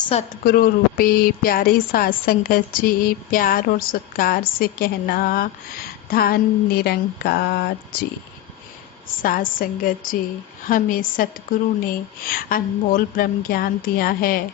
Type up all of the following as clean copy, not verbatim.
सतगुरु रूपी प्यारी साध संगत जी, प्यार और सत्कार से कहना धन निरंकार जी। साध संगत जी, हमें सतगुरु ने अनमोल ब्रह्म ज्ञान दिया है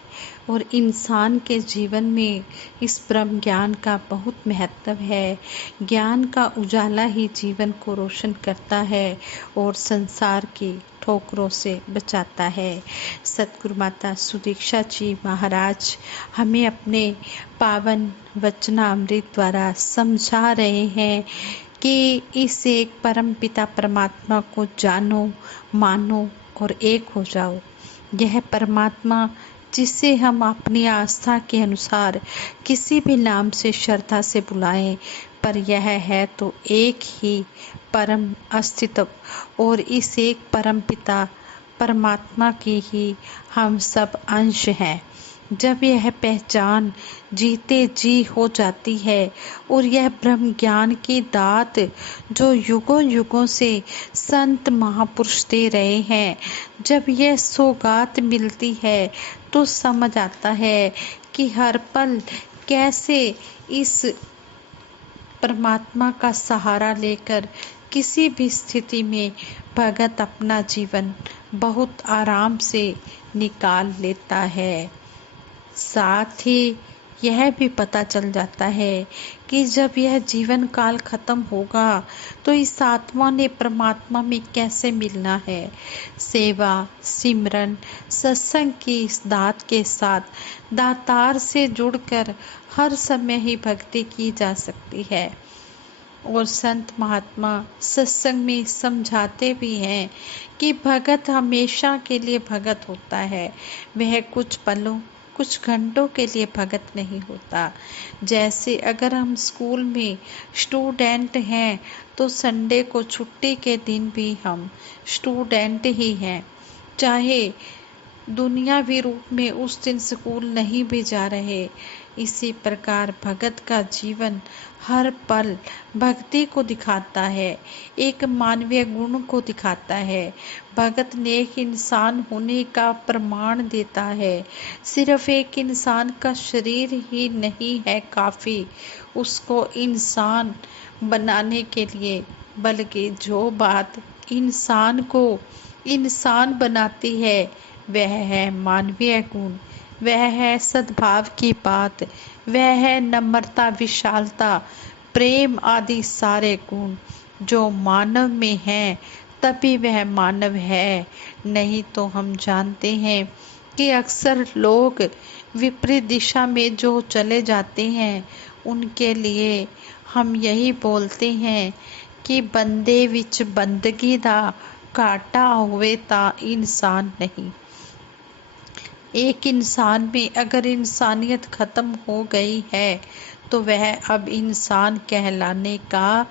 और इंसान के जीवन में इस ब्रह्म ज्ञान का बहुत महत्व है। ज्ञान का उजाला ही जीवन को रोशन करता है और संसार की ठोकरों से बचाता है। सतगुरु माता सुदीक्षा जी महाराज हमें अपने पावन वचनामृत द्वारा समझा रहे हैं कि इस एक परम पिता परमात्मा को जानो, मानो और एक हो जाओ। यह परमात्मा जिसे हम अपनी आस्था के अनुसार किसी भी नाम से श्रद्धा से बुलाएं, पर यह है तो एक ही परम अस्तित्व और इस एक परम पिता परमात्मा की ही हम सब अंश हैं। जब यह पहचान जीते जी हो जाती है और यह ब्रह्म ज्ञान की दात जो युगों युगों से संत महापुरुष दे रहे हैं, जब यह सौगात मिलती है तो समझ आता है कि हर पल कैसे इस परमात्मा का सहारा लेकर किसी भी स्थिति में भगत अपना जीवन बहुत आराम से निकाल लेता है। साथ ही यह भी पता चल जाता है कि जब यह जीवन काल खत्म होगा तो इस आत्मा ने परमात्मा में कैसे मिलना है। सेवा, सिमरन, सत्संग की इस दात के साथ दातार से जुड़कर हर समय ही भक्ति की जा सकती है। और संत महात्मा सत्संग में समझाते भी हैं कि भगत हमेशा के लिए भगत होता है, वह कुछ पलों कुछ घंटों के लिए भगत नहीं होता। जैसे अगर हम स्कूल में स्टूडेंट हैं तो संडे को छुट्टी के दिन भी हम स्टूडेंट ही हैं, चाहे दुनियावी रूप में उस दिन स्कूल नहीं भी जा रहे। इसी प्रकार भगत का जीवन हर पल भक्ति को दिखाता है, एक मानवीय गुण को दिखाता है। भगत नेक इंसान होने का प्रमाण देता है। सिर्फ एक इंसान का शरीर ही नहीं है काफ़ी उसको इंसान बनाने के लिए, बल्कि जो बात इंसान को इंसान बनाती है वह है मानवीय गुण, वह है सद्भाव की बात, वह है नम्रता, विशालता, प्रेम आदि सारे गुण जो मानव में हैं, तभी वह मानव है। नहीं तो हम जानते हैं कि अक्सर लोग विपरीत दिशा में जो चले जाते हैं उनके लिए हम यही बोलते हैं कि बंदे विच बंदगी दा घाटा होवे ता इंसान नहीं। एक इंसान में अगर इंसानियत खत्म हो गई है तो वह अब इंसान कहलाने का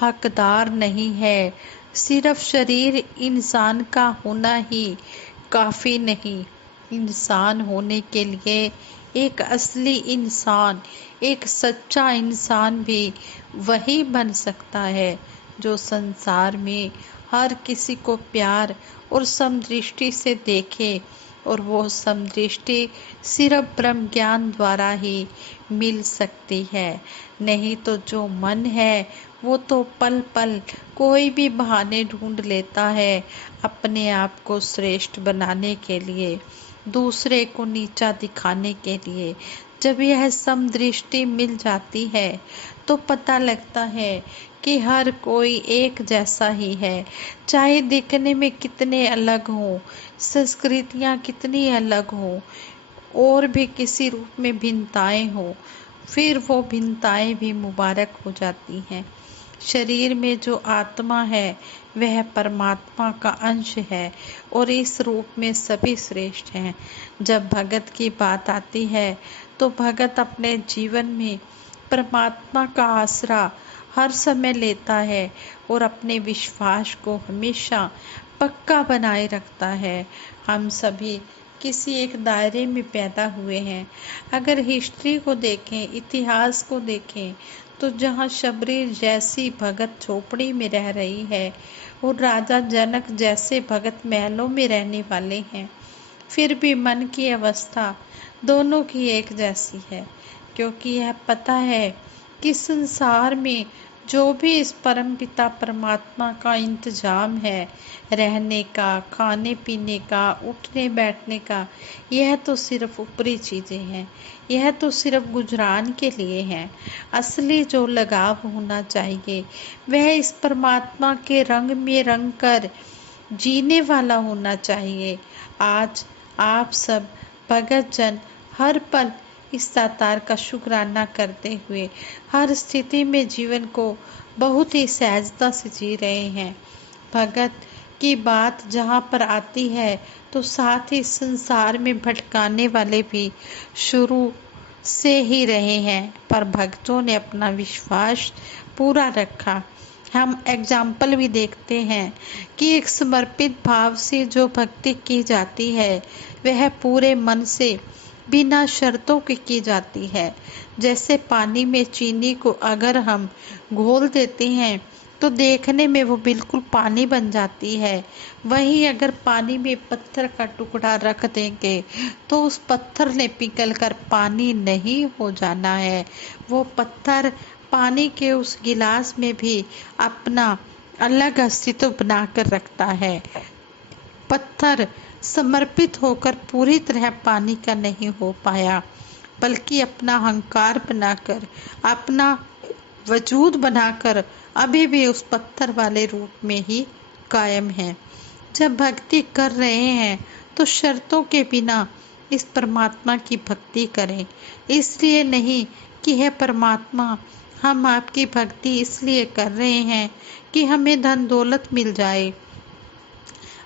हकदार नहीं है। सिर्फ शरीर इंसान का होना ही काफ़ी नहीं, इंसान होने के लिए एक असली इंसान, एक सच्चा इंसान भी वही बन सकता है जो संसार में हर किसी को प्यार और समदृष्टि से देखे, और वो समदृष्टि सिर्फ ब्रह्म ज्ञान द्वारा ही मिल सकती है। नहीं तो जो मन है वो तो पल पल कोई भी बहाने ढूंढ लेता है अपने आप को श्रेष्ठ बनाने के लिए, दूसरे को नीचा दिखाने के लिए। जब यह समदृष्टि मिल जाती है तो पता लगता है कि हर कोई एक जैसा ही है, चाहे दिखने में कितने अलग हों, संस्कृतियाँ कितनी अलग हों और भी किसी रूप में भिन्नताएं हों, फिर वो भिन्नताएं भी मुबारक हो जाती हैं। शरीर में जो आत्मा है वह परमात्मा का अंश है और इस रूप में सभी श्रेष्ठ हैं। जब भगत की बात आती है तो भगत अपने जीवन में परमात्मा का आसरा हर समय लेता है और अपने विश्वास को हमेशा पक्का बनाए रखता है। हम सभी किसी एक दायरे में पैदा हुए हैं। अगर हिस्ट्री को देखें, इतिहास को देखें, तो जहाँ शबरी जैसी भगत झोपड़ी में रह रही है और राजा जनक जैसे भगत महलों में रहने वाले हैं, फिर भी मन की अवस्था दोनों की एक जैसी है, क्योंकि यह पता है कि संसार में जो भी इस परमपिता परमात्मा का इंतजाम है, रहने का, खाने पीने का, उठने बैठने का, यह तो सिर्फ ऊपरी चीजें हैं, यह तो सिर्फ गुजरान के लिए है। असली जो लगाव होना चाहिए वह इस परमात्मा के रंग में रंग कर जीने वाला होना चाहिए। आज आप सब भगत जन हर पल इस दातार का शुक्राना करते हुए हर स्थिति में जीवन को बहुत ही सहजता से जी रहे हैं। भगत की बात जहाँ पर आती है तो साथ ही संसार में भटकाने वाले भी शुरू से ही रहे हैं, पर भक्तों ने अपना विश्वास पूरा रखा। हम एग्जाम्पल भी देखते हैं कि एक समर्पित भाव से जो भक्ति की जाती है वह पूरे मन से बिना शर्तों के की जाती है। जैसे पानी में चीनी को अगर हम घोल देते हैं तो देखने में वो बिल्कुल पानी बन जाती है, वहीं अगर पानी में पत्थर का टुकड़ा रख देंगे तो उस पत्थर ने पिघल कर पानी नहीं हो जाना है। वो पत्थर पानी के उस गिलास में भी अपना अलग अस्तित्व बनाकर रखता है। पत्थर समर्पित होकर पूरी तरह पानी का नहीं हो पाया, बल्कि अपना अहंकार बनाकर, अपना वजूद बनाकर अभी भी उस पत्थर वाले रूप में ही कायम है। जब भक्ति कर रहे हैं तो शर्तों के बिना इस परमात्मा की भक्ति करें। इसलिए नहीं कि हे परमात्मा, हम आपकी भक्ति इसलिए कर रहे हैं कि हमें धन दौलत मिल जाए,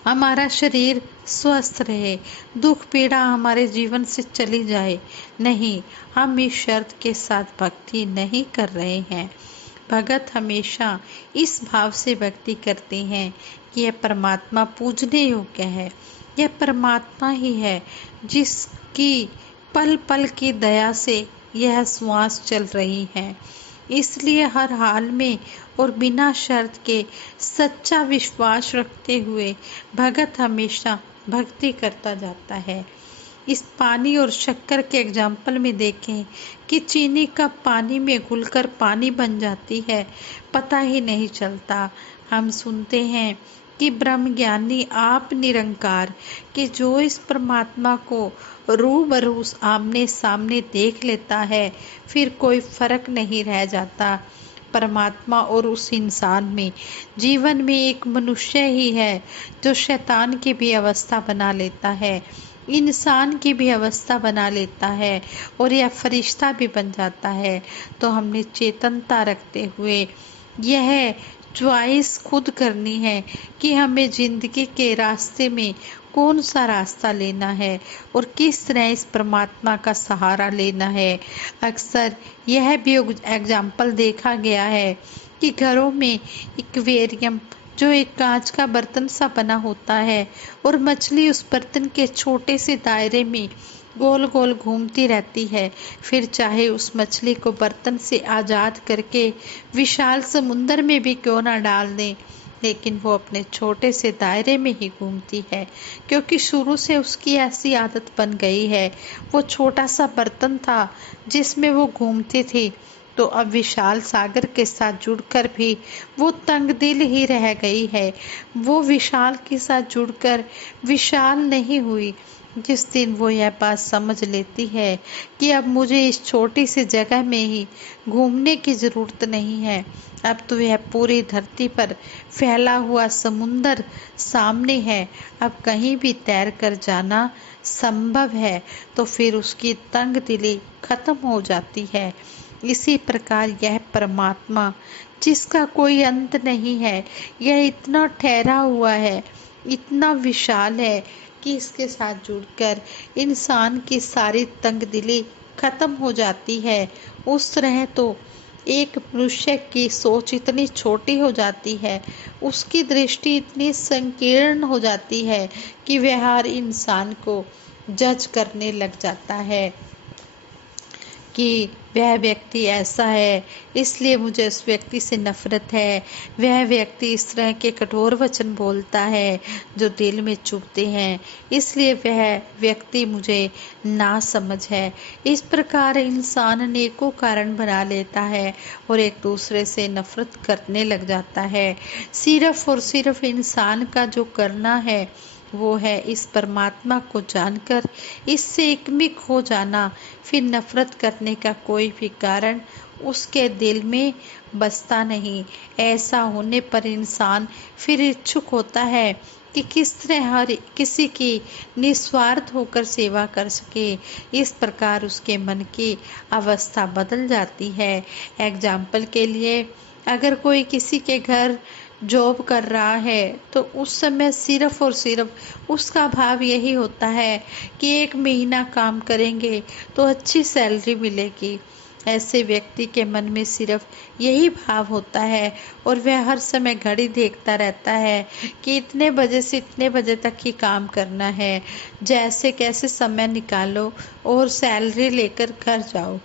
हमारा शरीर स्वस्थ रहे, दुख पीड़ा हमारे जीवन से चली जाए। नहीं, हम इस शर्त के साथ भक्ति नहीं कर रहे हैं। भगत हमेशा इस भाव से भक्ति करते हैं कि यह परमात्मा पूजने योग्य है, यह परमात्मा ही है जिसकी पल पल की दया से यह श्वास चल रही है। इसलिए हर हाल में और बिना शर्त के सच्चा विश्वास रखते हुए भगत हमेशा भक्ति करता जाता है। इस पानी और शक्कर के एग्जाम्पल में देखें कि चीनी का पानी में घुलकर पानी बन जाती है, पता ही नहीं चलता। हम सुनते हैं कि ब्रह्म ज्ञानी आप निरंकार, कि जो इस परमात्मा को रूबरू आमने सामने देख लेता है फिर कोई फर्क नहीं रह जाता परमात्मा और उस इंसान में। जीवन में एक मनुष्य ही है जो शैतान की भी अवस्था बना लेता है, इंसान की भी अवस्था बना लेता है और यह फरिश्ता भी बन जाता है। तो हमने चेतनता रखते हुए यह चॉइस खुद करनी है कि हमें जिंदगी के रास्ते में कौन सा रास्ता लेना है और किस तरह इस परमात्मा का सहारा लेना है। अक्सर यह भी एग्जाम्पल देखा गया है कि घरों में एक्वेरियम, जो एक कांच का बर्तन सा बना होता है, और मछली उस बर्तन के छोटे से दायरे में गोल गोल घूमती रहती है। फिर चाहे उस मछली को बर्तन से आज़ाद करके विशाल समुंदर में भी क्यों ना डाल दें, लेकिन वो अपने छोटे से दायरे में ही घूमती है, क्योंकि शुरू से उसकी ऐसी आदत बन गई है। वो छोटा सा बर्तन था जिसमें वो घूमती थी, तो अब विशाल सागर के साथ जुड़कर भी वो तंग दिल ही रह गई है। वो विशाल के साथ जुड़कर विशाल नहीं हुई। जिस दिन वो यह बात समझ लेती है कि अब मुझे इस छोटी सी जगह में ही घूमने की जरूरत नहीं है, अब तो यह पूरी धरती पर फैला हुआ समुंदर सामने है, अब कहीं भी तैर कर जाना संभव है, तो फिर उसकी तंग दिली खत्म हो जाती है। इसी प्रकार यह परमात्मा जिसका कोई अंत नहीं है, यह इतना ठहरा हुआ है, इतना विशाल है कि इसके साथ जुड़कर इंसान की सारी तंगदिली खत्म हो जाती है। उस तरह तो एक मनुष्य की सोच इतनी छोटी हो जाती है, उसकी दृष्टि इतनी संकीर्ण हो जाती है कि वह हर इंसान को जज करने लग जाता है। कि वह व्यक्ति ऐसा है, इसलिए मुझे उस व्यक्ति से नफरत है, वह व्यक्ति इस तरह के कठोर वचन बोलता है जो दिल में चुभते हैं, इसलिए वह व्यक्ति मुझे नासमझ है। इस प्रकार इंसान अनेकों कारण बना लेता है और एक दूसरे से नफरत करने लग जाता है। सिर्फ और सिर्फ इंसान का जो करना है वो है इस परमात्मा को जानकर इससे एकमिक हो जाना। फिर नफरत करने का कोई भी कारण उसके दिल में बसता नहीं। ऐसा होने पर इंसान फिर इच्छुक होता है कि किस तरह हर किसी की निस्वार्थ होकर सेवा कर सके। इस प्रकार उसके मन की अवस्था बदल जाती है। एग्जाम्पल के लिए, अगर कोई किसी के घर जॉब कर रहा है तो उस समय सिर्फ और सिर्फ उसका भाव यही होता है कि 1 महीना काम करेंगे तो अच्छी सैलरी मिलेगी। ऐसे व्यक्ति के मन में सिर्फ यही भाव होता है और वह हर समय घड़ी देखता रहता है कि इतने बजे से इतने बजे तक ही काम करना है, जैसे कैसे समय निकालो और सैलरी लेकर घर जाओ।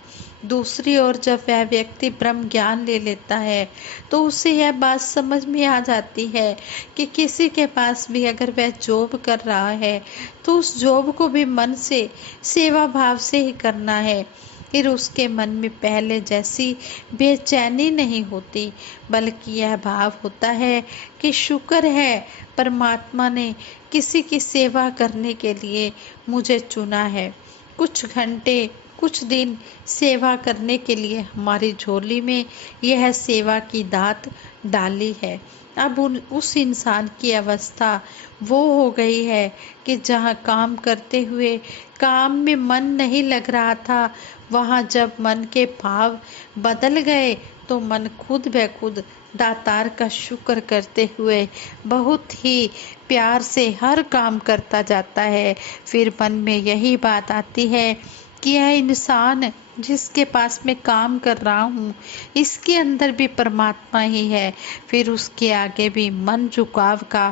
दूसरी ओर जब वह व्यक्ति ब्रह्म ज्ञान ले लेता है तो उसे यह बात समझ में आ जाती है कि किसी के पास भी अगर वह जॉब कर रहा है तो उस जॉब को भी मन से सेवा भाव से ही करना है। फिर उसके मन में पहले जैसी बेचैनी नहीं होती, बल्कि यह भाव होता है कि शुक्र है परमात्मा ने किसी की सेवा करने के लिए मुझे चुना है। कुछ घंटे, कुछ दिन सेवा करने के लिए हमारी झोली में यह सेवा की दात डाली है। अब उस इंसान की अवस्था वो हो गई है कि जहाँ काम करते हुए काम में मन नहीं लग रहा था, वहाँ जब मन के भाव बदल गए तो मन खुद ब खुद दातार का शुक्र करते हुए बहुत ही प्यार से हर काम करता जाता है। फिर मन में यही बात आती है कि यह इंसान जिसके पास मैं काम कर रहा हूँ इसके अंदर भी परमात्मा ही है। फिर उसके आगे भी मन झुकाव का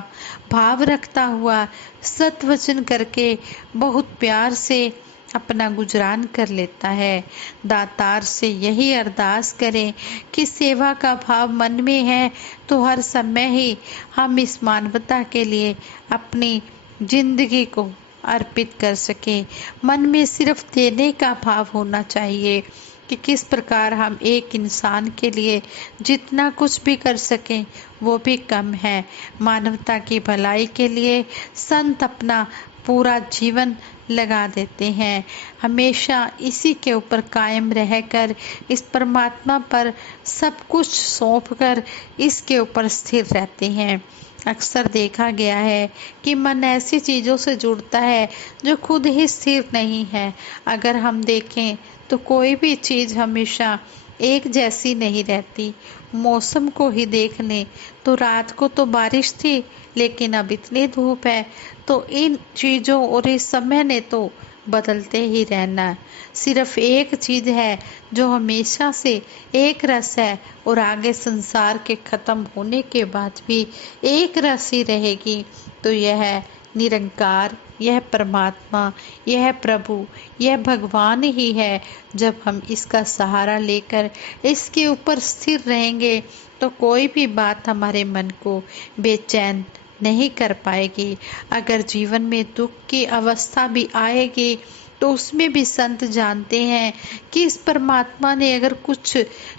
भाव रखता हुआ सत्वचन करके बहुत प्यार से अपना गुजरान कर लेता है। दातार से यही अरदास करें कि सेवा का भाव मन में है तो हर समय ही हम इस मानवता के लिए अपनी जिंदगी को अर्पित कर सके। मन में सिर्फ देने का भाव होना चाहिए कि किस प्रकार हम एक इंसान के लिए जितना कुछ भी कर सकें वो भी कम है। मानवता की भलाई के लिए संत अपना पूरा जीवन लगा देते हैं। हमेशा इसी के ऊपर कायम रहकर इस परमात्मा पर सब कुछ सौंपकर इसके ऊपर स्थिर रहते हैं। अक्सर देखा गया है कि मन ऐसी चीज़ों से जुड़ता है जो खुद ही स्थिर नहीं है। अगर हम देखें तो कोई भी चीज़ हमेशा एक जैसी नहीं रहती। मौसम को ही देख लें तो रात को तो बारिश थी लेकिन अब इतनी धूप है। तो इन चीज़ों और इस समय ने तो बदलते ही रहना। सिर्फ एक चीज़ है जो हमेशा से एक रस है और आगे संसार के खत्म होने के बाद भी एक रस ही रहेगी, तो यह है निरंकार, यह परमात्मा, यह प्रभु, यह भगवान ही है। जब हम इसका सहारा लेकर इसके ऊपर स्थिर रहेंगे तो कोई भी बात हमारे मन को बेचैन नहीं कर पाएगी। अगर जीवन में दुख की अवस्था भी आएगी तो उसमें भी संत जानते हैं कि इस परमात्मा ने अगर कुछ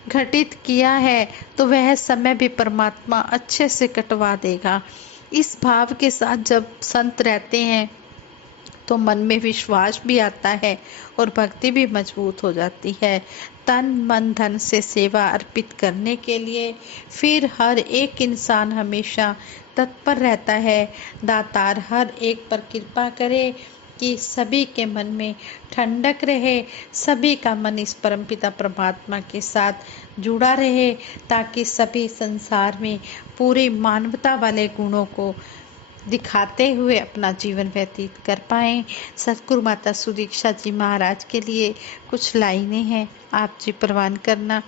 घटित किया है तो वह समय भी परमात्मा अच्छे से कटवा देगा। इस भाव के साथ जब संत रहते हैं तो मन में विश्वास भी आता है और भक्ति भी मजबूत हो जाती है। तन मन धन से सेवा अर्पित करने के लिए फिर हर एक इंसान हमेशा तत्पर रहता है। दातार हर एक पर कृपा करे कि सभी के मन में ठंडक रहे, सभी का मन इस परमपिता परमात्मा के साथ जुड़ा रहे, ताकि सभी संसार में पूरी मानवता वाले गुणों को दिखाते हुए अपना जीवन व्यतीत कर पाएं। सतगुरु माता सुदीक्षा जी महाराज के लिए कुछ लाइनें हैं, आप जी प्रवान करना।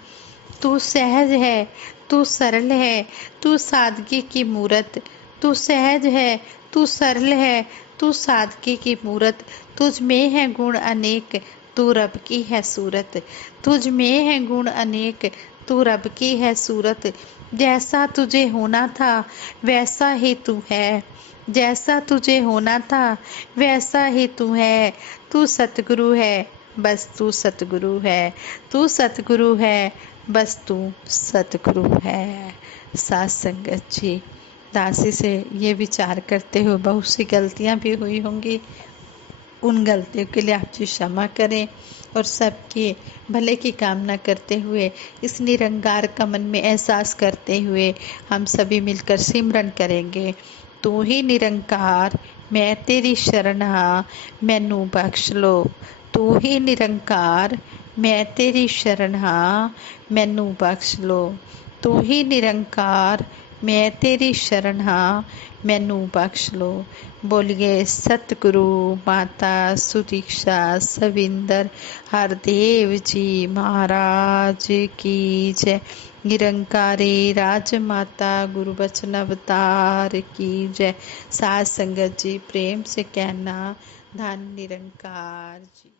तू सहज है, तू सरल है, तू सादगी की मूरत, तू सहज है, तू सरल है, तू सादगी की मूरत, तुझ में है गुण अनेक, तू रब की है सूरत, तुझ में है गुण अनेक, तू रब की है सूरत। जैसा तुझे होना था वैसा ही तू है, जैसा तुझे होना था वैसा ही तू है। तू सतगुरु है, बस तू सतगुरु है, तू सतगुरु है, बस तू सतगुरु है। साथ संगत जी, दासी से ये विचार करते हुए बहुत सी गलतियां भी हुई होंगी, उन गलतियों के लिए आप जी क्षमा करें और सबके भले की कामना करते हुए इस निरंकार का मन में एहसास करते हुए हम सभी मिलकर सिमरन करेंगे। तू ही निरंकार, मैं तेरी शरण हाँ, मैनू बख्श लो। तू ही निरंकार, मैं तेरी शरण हाँ, मैनू बख्श लो। तू ही निरंकार, मैं तेरी शरण हाँ, मैनू बख्श लो। बोलिए सतगुरु माता सुदीक्षा सविंदर हरदेव जी महाराज की जय। निरंकारी राजमाता गुरु बचन अवतार की जय। साथ संगत जी प्रेम से कहना धन निरंकार जी।